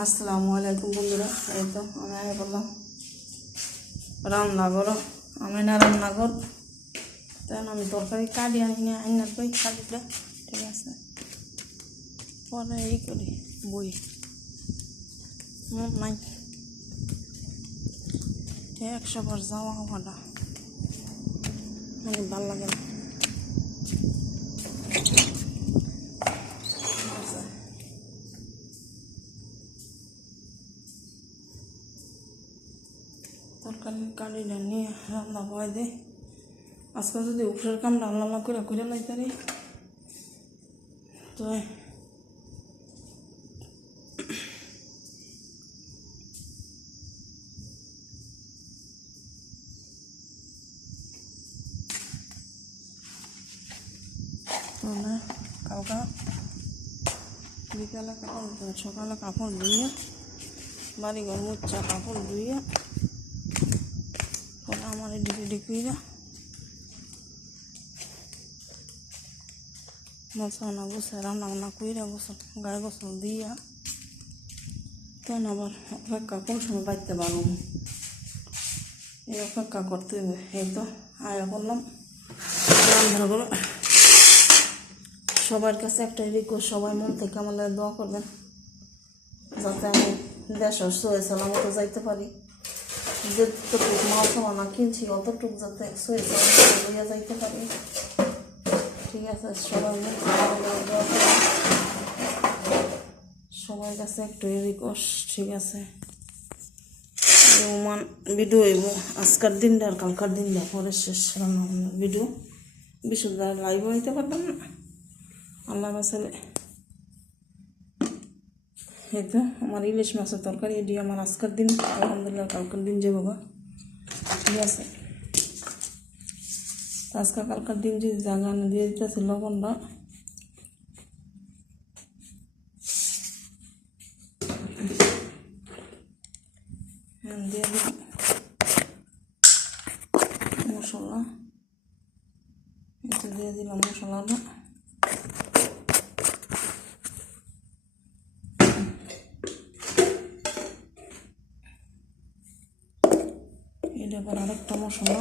আসসালামু আলাইকুম বন্ধুরা, এই তো আমি আগে বললাম, রান্না করো। আমি না রান্না কর তখন আমি তরকারি কাটি আনি না আইনার কই কাটিটা ঠিক আছে। পরে এই করি, বই। নাই। একশো বার জামা কাপড়টা। মানে ভালো লাগে না। তরকারি কালিটা নিয়ে রান্না বয় দে। আজকে যদি উপরের কামটা আল্লাহ করে করে লাইতারি তো মানে কালকা বিকালে কাপড় সকালে কাপড় ধুইয়া বাড়ি ঘর মুচ্ছা কাপড় ধুইয়া আমার ডিপি ডিপিরা মশলা বসে রান্না বান্না কইরা গোসল গায়ে গোসল দিয়া। তখন আবার অপেক্ষা কোন সময় বাড়তে পারব? এই অপেক্ষা করতে হবে, এই তো আয়া করলাম। রান্না করে সবার কাছে একটা রিকোয়েস্ট সবাই মন থেকে আমাদের দোয়া করবেন। যাতে আমি দেশের সয়ে সালামতো যাইতে পারি। যতটুকু মাল সামানা কিনছি, অতটুকু যাতে সালামতো লইয়া যাইতে পারি। ঠিক আছে, সবাই মন সবার কাছে একটু রিকোয়েস্ট ঠিক আছে। রোমান ভিডিও হইব। আজকার দিনটা আর কালকার দিনটা পরে শেষ রান্না ভিডিও বিশুদ্ধ লাইভ হইতে পারতাম না। আল্লাহ বাসালে এই তো আমার ইলিশ মাছের তরকারি এটি আমার আজকের দিন, আলহামদুলিল্লাহ কালকের দিন যাব গা ঠিক আছে। আজকে কালকার দিন যদি জায়গা না। দিয়ে দিতেছে লবণটা দিয়ে মশলা দিয়ে দিলাম মশলাটা এটা আবার আরেকটা মশলা।